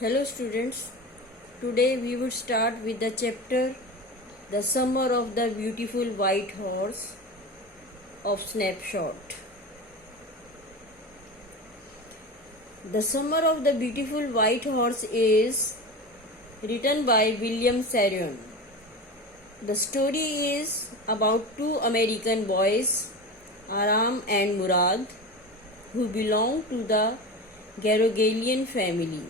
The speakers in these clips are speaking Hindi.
Hello students, today we would start with the chapter The Summer of the Beautiful White Horse of Snapshot. The Summer of the Beautiful White Horse is written by William Sarion. The story is about two American boys, Aram and Murad, who belong to the Garogalian family.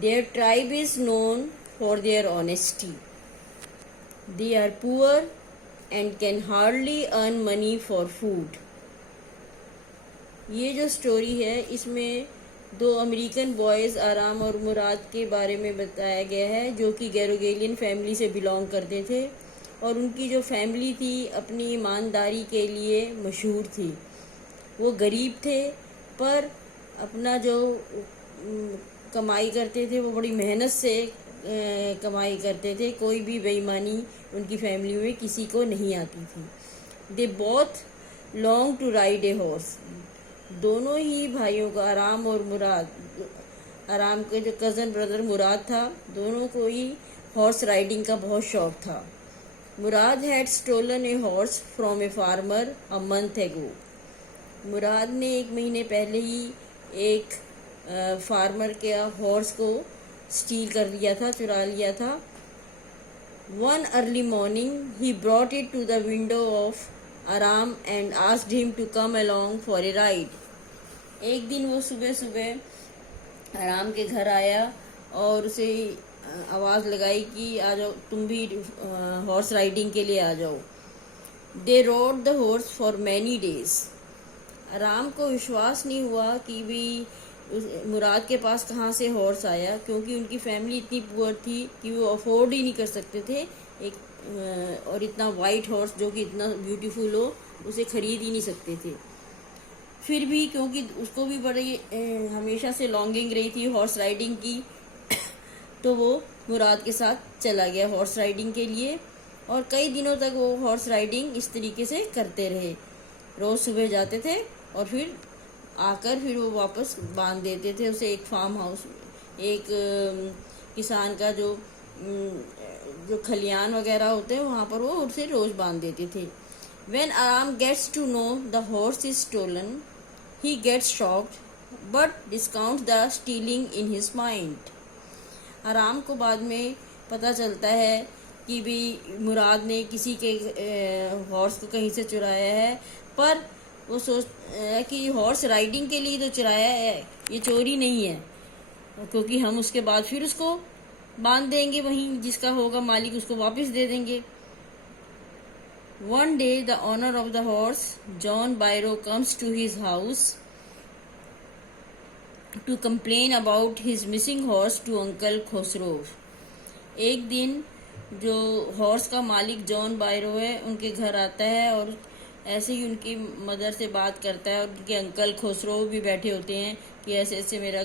Their tribe is known for their honesty. They are poor and can hardly earn money for food. ये जो स्टोरी है इसमें दो अमेरिकन बॉयज़ आराम और मुराद के बारे में बताया गया है, जो कि गैरोगेलियन फैमिली से बिलोंग करते थे और उनकी जो फैमिली थी अपनी ईमानदारी के लिए मशहूर थी। वो गरीब थे पर अपना जो कमाई करते थे वो बड़ी मेहनत से कमाई करते थे। कोई भी बेईमानी उनकी फैमिली में किसी को नहीं आती थी। They both long to ride a horse. दोनों ही भाइयों का, आराम और मुराद, आराम के जो कज़न ब्रदर मुराद था, दोनों को ही हॉर्स राइडिंग का बहुत शौक था। Mourad had stolen a horse from a farmer a month ago. Mourad ने एक महीने पहले ही एक फार्मर के हॉर्स को स्टील कर लिया था, चुरा लिया था। One early morning he brought it to the window of Aram and asked him to come along for a ride. एक दिन वो सुबह सुबह आराम के घर आया और उसे आवाज़ लगाई कि आ जाओ, तुम भी हॉर्स राइडिंग के लिए आ जाओ। They rode the horse for many days. Aram को विश्वास नहीं हुआ कि भी मुराद के पास कहाँ से हॉर्स आया, क्योंकि उनकी फैमिली इतनी पुअर थी कि वो अफोर्ड ही नहीं कर सकते थे एक और इतना वाइट हॉर्स जो कि इतना ब्यूटीफुल हो उसे खरीद ही नहीं सकते थे। फिर भी क्योंकि उसको भी बड़ी हमेशा से लॉन्गिंग रही थी हॉर्स राइडिंग की, तो वो मुराद के साथ चला गया हॉर्स राइडिंग के लिए और कई दिनों तक वो हॉर्स राइडिंग इस तरीके से करते रहे। रोज़ सुबह जाते थे और फिर आकर फिर वो वापस बांध देते थे उसे एक फार्म हाउस, एक किसान का जो खलियान वगैरह होते हैं वहाँ पर वो उसे रोज़ बांध देते थे। When Aram gets to know the horse is stolen, he gets shocked but discounts the stealing in his mind. आराम को बाद में पता चलता है कि भी मुराद ने किसी के हॉर्स को कहीं से चुराया है, पर वो सोच कि हॉर्स राइडिंग के लिए तो चुराया है, ये चोरी नहीं है, क्योंकि हम उसके बाद फिर उसको बांध देंगे, वहीं जिसका होगा मालिक उसको वापस दे देंगे। One day the owner of the horse, John Byro, comes to his house to complain about his missing horse to Uncle Khosrow. एक दिन जो हॉर्स का मालिक जॉन बायरो है उनके घर आता है और ऐसे ही उनकी मदर से बात करता है और उनके अंकल खुसरो भी बैठे होते हैं कि ऐसे ऐसे मेरा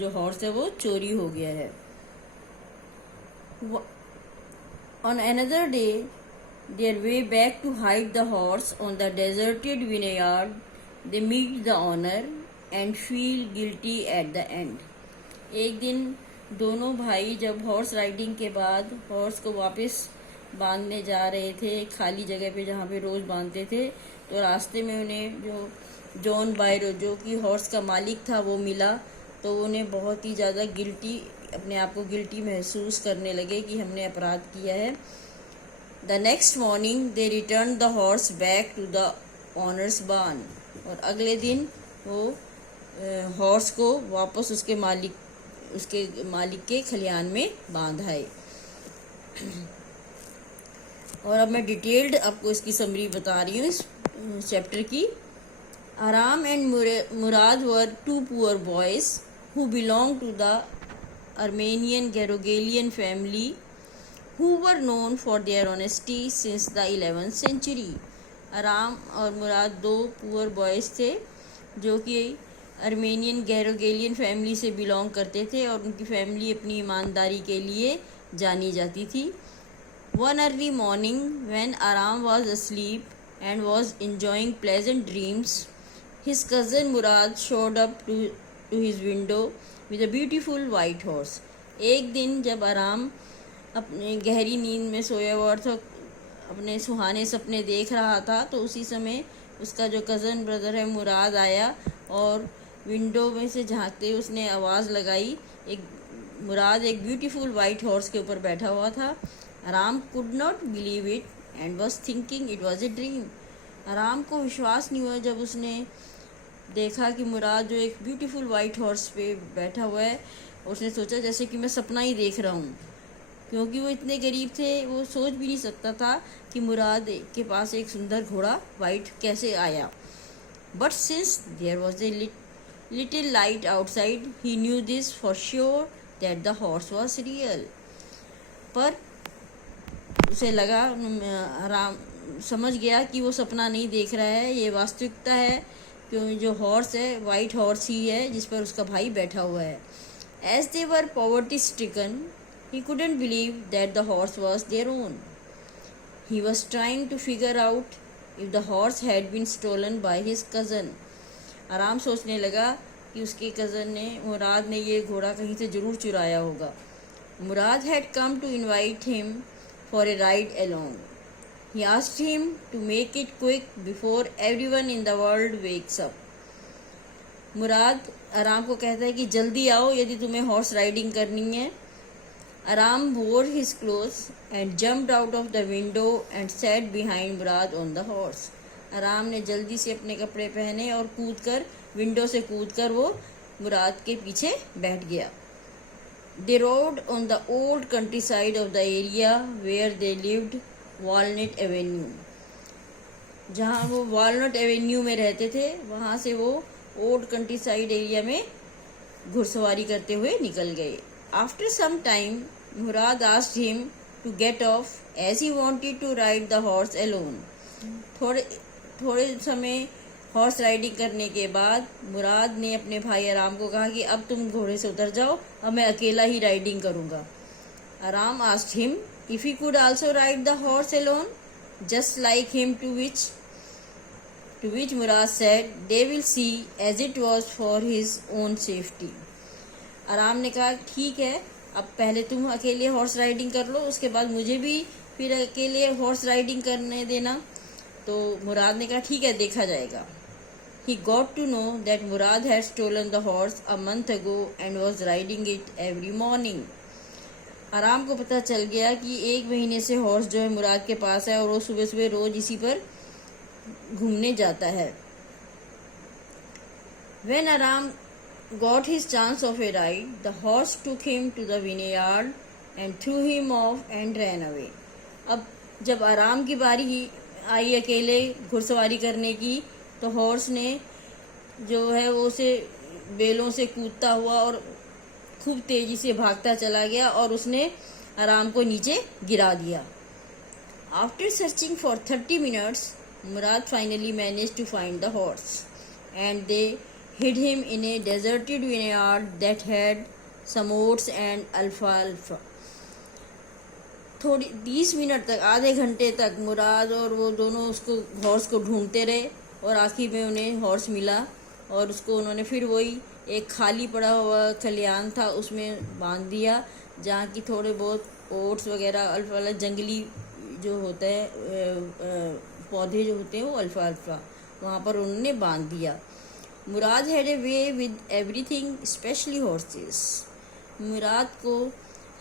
जो हॉर्स है वो चोरी हो गया है। On another day, their way back to hide the horse on the deserted vineyard, they meet the owner and feel guilty at the end. एक दिन दोनों भाई जब हॉर्स राइडिंग के बाद हॉर्स को वापस बांधने जा रहे थे खाली जगह पे जहाँ पे रोज़ बांधते थे, तो रास्ते में उन्हें जो जॉन बायरो जो कि हॉर्स का मालिक था वो मिला, तो उन्हें बहुत ही ज़्यादा गिल्टी, अपने आप को गिल्टी महसूस करने लगे कि हमने अपराध किया है। The next morning they return the horse back to the owner's barn. और अगले दिन वो हॉर्स को वापस उसके मालिक के खलियान में बांध आए। और अब मैं डिटेल्ड आपको इसकी समरी बता रही हूँ इस चैप्टर की। Aram and Murad were two poor boys who belong to the Armenian Garoghlanian family who were known for their honesty since the 11th century। आराम और मुराद दो पुअर बॉयज़ थे जो कि अर्मेनियन गैरोगेलियन फैमिली से बिलोंग करते थे और उनकी फैमिली अपनी ईमानदारी के लिए जानी जाती थी। One early morning, when Aram was asleep and was enjoying pleasant dreams, his cousin Murad showed up to to his window with a beautiful white horse. एक दिन जब आराम अपने गहरी नींद में सोया हुआ था, अपने सुहाने सपने देख रहा था, तो उसी समय उसका जो कज़न ब्रदर है मुराद आया और विंडो में से झांकते हुए उसने आवाज़ लगाई। मुराद एक ब्यूटीफुल वाइट हॉर्स के ऊपर बैठा हुआ था। आराम could not believe it and was thinking it was a dream. आराम को विश्वास नहीं हुआ जब उसने देखा कि मुराद जो एक ब्यूटीफुल वाइट हॉर्स पे बैठा हुआ है। उसने सोचा जैसे कि मैं सपना ही देख रहा हूँ, क्योंकि वो इतने गरीब थे, वो सोच भी नहीं सकता था कि मुराद के पास एक सुंदर घोड़ा वाइट कैसे आया। But since there was a little light outside he knew this for sure that the horse was real. पर उसे लगा, आराम समझ गया कि वो सपना नहीं देख रहा है, ये वास्तविकता है, क्योंकि जो हॉर्स है वाइट हॉर्स ही है जिस पर उसका भाई बैठा हुआ है। As they were poverty stricken he couldn't believe that the horse was their own. He was trying to figure out if the horse had been stolen by his cousin. आराम सोचने लगा कि उसके कज़न ने, मुराद ने ये घोड़ा कहीं से ज़रूर चुराया होगा। मुराद had come to invite him for a ride along. He asked him to make it quick before everyone in the world wakes up. मुराद आराम को कहता है कि जल्दी आओ यदि तुम्हें हॉर्स राइडिंग करनी है। Aram wore his clothes and jumped out of the window and sat behind Murad on the horse. आराम ने जल्दी से अपने कपड़े पहने और विंडो से कूदकर वो मुराद के पीछे बैठ गया। They rode on the old countryside of the area where they lived, Walnut Avenue. जहाँ वो वॉलनट एवेन्यू में रहते थे, वहाँ से वो ओल्ड कंट्रीसाइड एरिया में घुड़सवारी करते हुए निकल गए। After some time, Murad asked him to get off as he wanted to ride the horse alone. थोड़े समय हॉर्स राइडिंग करने के बाद मुराद ने अपने भाई आराम को कहा कि अब तुम घोड़े से उतर जाओ, अब मैं अकेला ही राइडिंग करूँगा। आराम asked him if he could also ride the horse alone, just like him, to which Murad said they will see, as it was for his own safety. आराम ने कहा ठीक है, अब पहले तुम अकेले हॉर्स राइडिंग कर लो, उसके बाद मुझे भी फिर अकेले हॉर्स राइडिंग करने देना। तो मुराद ने कहा ठीक है, देखा जाएगा। He got to know that Murad had stolen the horse a month ago and was riding it every morning. आराम को पता चल गया कि 1 महीने से हॉर्स जो है मुराद के पास है और वो सुबह सुबह रोज इसी पर घूमने जाता है। When Aram got his chance of a ride, the horse took him to the vineyard and threw him off and ran away. अब जब आराम की बारी आई अकेले घुड़सवारी करने की, तो हॉर्स ने जो है वो उसे बेलों से कूदता हुआ और खूब तेजी से भागता चला गया और उसने आराम को नीचे गिरा दिया। After searching for 30 minutes, Murad finally managed to find the horse, and they hid him in a deserted vineyard that had some oats and alfalfa. 30 minute तक, आधे घंटे तक मुराद और वो दोनों उसको हॉर्स को ढूंढते रहे और आखिर में उन्हें हॉर्स मिला और उसको उन्होंने फिर वही एक खाली पड़ा हुआ खलियान था उसमें बांध दिया, जहाँ की थोड़े बहुत ओट्स वगैरह अल्फा जंगली जो होता है पौधे जो होते हैं वो अल्फा वहाँ पर उन्होंने बांध दिया। Murad had a way with everything, specially horses. Murad को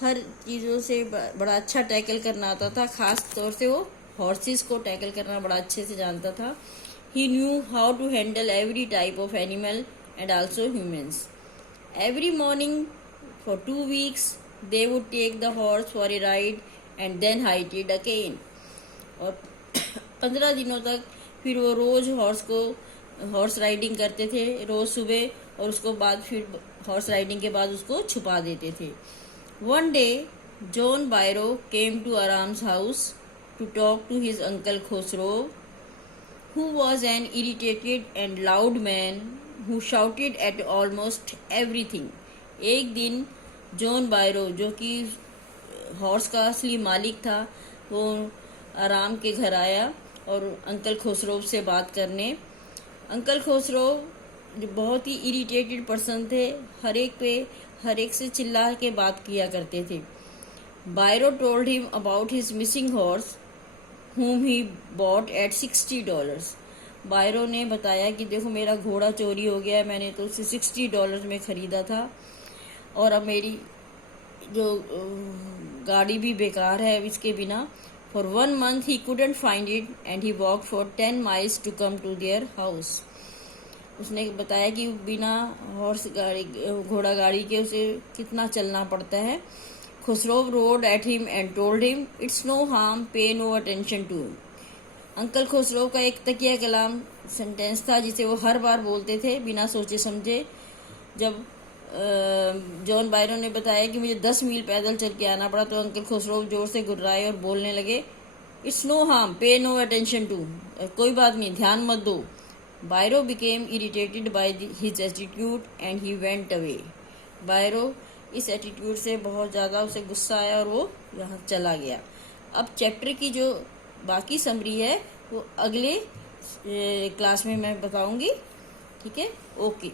हर चीज़ों से बड़ा अच्छा टैकल करना आता था, ख़ास तौर से वो हॉर्सेस को टैकल करना बड़ा अच्छे से जानता था। He knew how to handle every type of animal and also humans. Every morning for 2 weeks they would take the horse for a ride and then hide it again. और 15 दिनों तक फिर वो रोज़ हॉर्स राइडिंग करते थे, रोज़ सुबह, और उसको बाद फिर हॉर्स राइडिंग के बाद उसको छुपा देते थे। One day John Byro came to Aram's house to talk to his uncle Khosrove, who was an irritated and loud man who shouted at almost everything. एक दिन जॉन बायरो, जो कि हॉर्स का असली मालिक था, वो आराम के घर आया और अंकल खोसरोव से बात करने। अंकल खोसरोव जो बहुत ही इरिटेटेड पर्सन थे, हर एक से चिल्ला के बात किया करते थे। Byro told him about his missing horse whom he bought at $60। Byro ने बताया कि देखो मेरा घोड़ा चोरी हो गया है, मैंने तो उसे $60 में ख़रीदा था और अब मेरी जो गाड़ी भी बेकार है इसके बिना। For 1 month he couldn't find it and he walked for 10 miles to come to their house। उसने बताया कि बिना हॉर्स गाड़ी घोड़ा गाड़ी के उसे कितना चलना पड़ता है। Khosrove roared at him and told him it's no harm, pay no attention to. Uncle Khosrove का एक तकिया कलाम सेंटेंस था जिसे वो हर बार बोलते थे बिना सोचे समझे। जब जॉन बायरन ने बताया कि मुझे 10 मील पैदल चल के आना पड़ा तो अंकल खुसरो जोर से गुर्राए और बोलने लगे, it's no harm, pay no attention to. कोई बात नहीं, ध्यान मत दो। Byro became irritated by his attitude and he went away. Byro इस एटीट्यूड से बहुत ज़्यादा उसे गुस्सा आया और वो यहाँ चला गया। अब चैप्टर की जो बाकी समरी है वो अगले क्लास में मैं बताऊंगी। ठीक है, ओके।